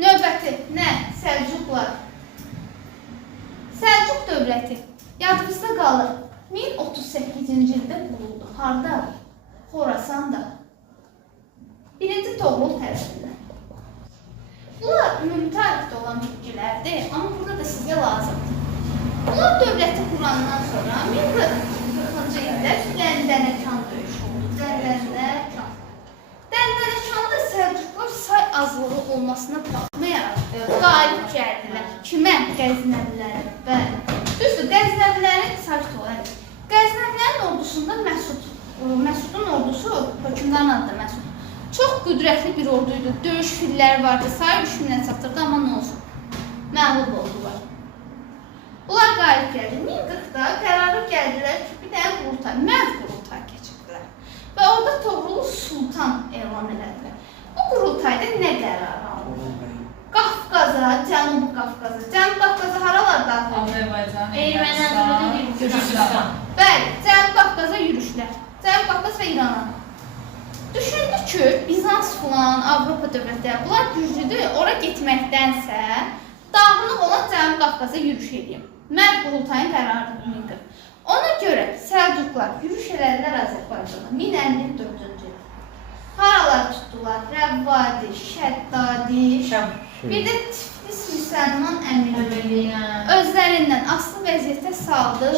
Növbəti nə? Səlcuqlar. Səlcuq dövləti yadımızda qalır. 1038-ci ildə quruldu. Harda? Xorasanda. 1-ci Toğrul tərəfindən. Bunlar ümumi tarixdə olan bilgilərdir, amma burada da sizə lazımdır. Bunlar dövləti qurandan sonra 1040-cı ildə Dəndənəkan döyüşü oldu. Dəndənəkan. Dəndənəkanda Səlcuqlar say azlığı olmasına baxmayaraq qalib gəldilər. Kimə? Qəznəvilərə. Bəli. Düzdür, Qəznəvilərin sakit olan. Qəznəvilərin ordusunda Məsudun ordusu, hökmdarın adı da Məsud. Çox qüdrətli bir orduydu. Döyüş filləri vardı. Sayı 3000-ə çatırdı, amma nə olsun? Məğlub oldular. Bunlar qalib gəldi. 1040-da qərarı gəldilər ki, bir dənə qurultay, mərd qurultay keçirdilər. Və orada Toğrulu Sultan elan elədilər. Bu qurultayda nə qərar alındı? Qafqaza, Cənubi Qafqaza. Cənubi Qafqaza haralarda Azərbaycan, Ermənistan, Gürcüstan. Bəli, Cənubi Qafqaza yürüşlər. Cənubi Qafqaz və İrana. Düşündü ki, Bizans falan, Avropa dövlətləri, bunlar güclüdür. Ora getməkdənsə, dağınıq olan Cənubi Qafqaza yürüş edeyim. Mərd qurultayın qərarıdır. Ona görə Səlcuqlar yürüş elədilər Azərbaycana 1054-cü il. Haralar tutdular? Rəvvadi, Şəddadi, bir də Tiflis müsəlman əmirliyi özlərindən asılı vəziyyətə saldılar.